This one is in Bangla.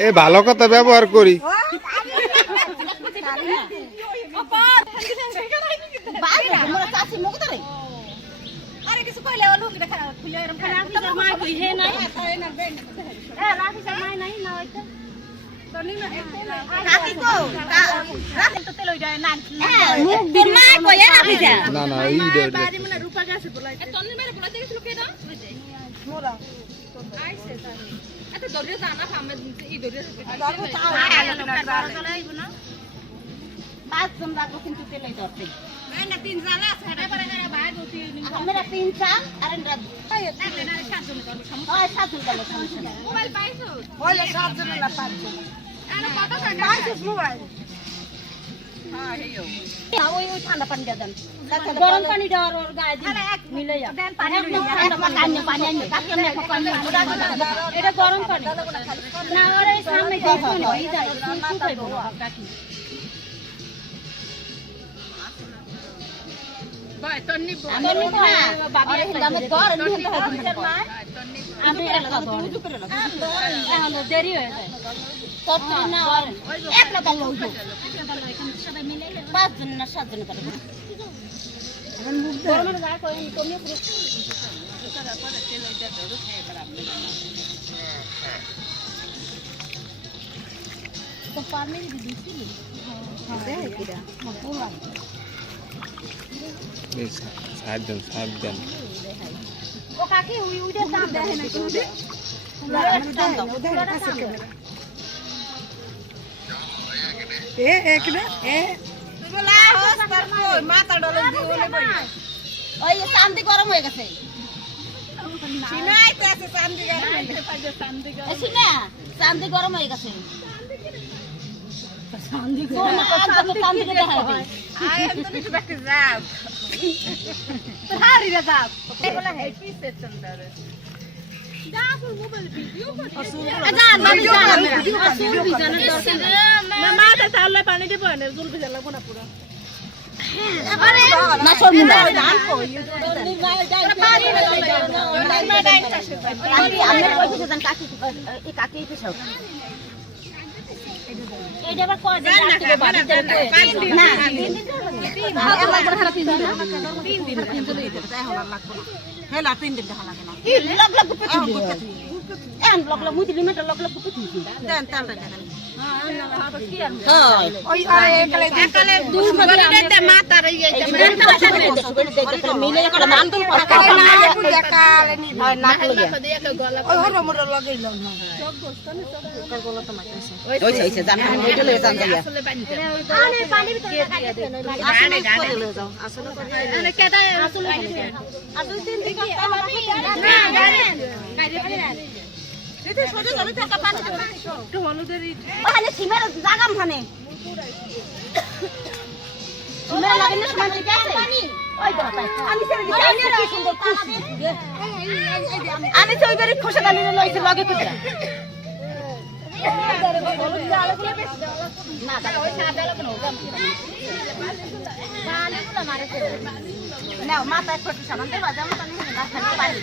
এ ভালো কথা ব্যবহার করি না না ঠান্ডা পানি দেন গরম পানি দেওয়ার ওর গায়ে মিলে এটা গরম পানি না ওরে সামনে দেরি হয়ে যায় পাঁচজন না সাতজন সাতজন ও কাকি উইটা দাম দেয় না চান্দি গরম হয়ে গেছে চান্দি গরম হয়ে গেছে পানি দিব জল ভিজা লাগবো না পুরো ওই আরে একালে দুই বলে দে মাথা রই যাইতে মিলে একটা মানতুল পড়া না একটু দেখালে নি ভাই না ওই হরো মোর লাগাইল না সব গোস্তনে সব গলা তো মাইছে ওই জান আমি ওইটা লয়ে যান যাইয়া আরে পানির ভিতরে লাগাইতে আসলে করে লয়ে যাও আসলে করে কেডা আসলে আসলে তিন দিন না গাড়েন দিদি ছোট ছোট টাকা পানি একটু হলুদের ওখানে সিমের জাগাম খানে সিমের লাগাইলে সময় ঠিক আছে ওই তো আমি ছেড়ে দিই কি সুন্দর খুশি আমি তো ওইবারে খোসা দানি লইছি লগে কুতরা না ওই সাদা লোক না মাথায় ছোট সামান দেবা যেমন পানি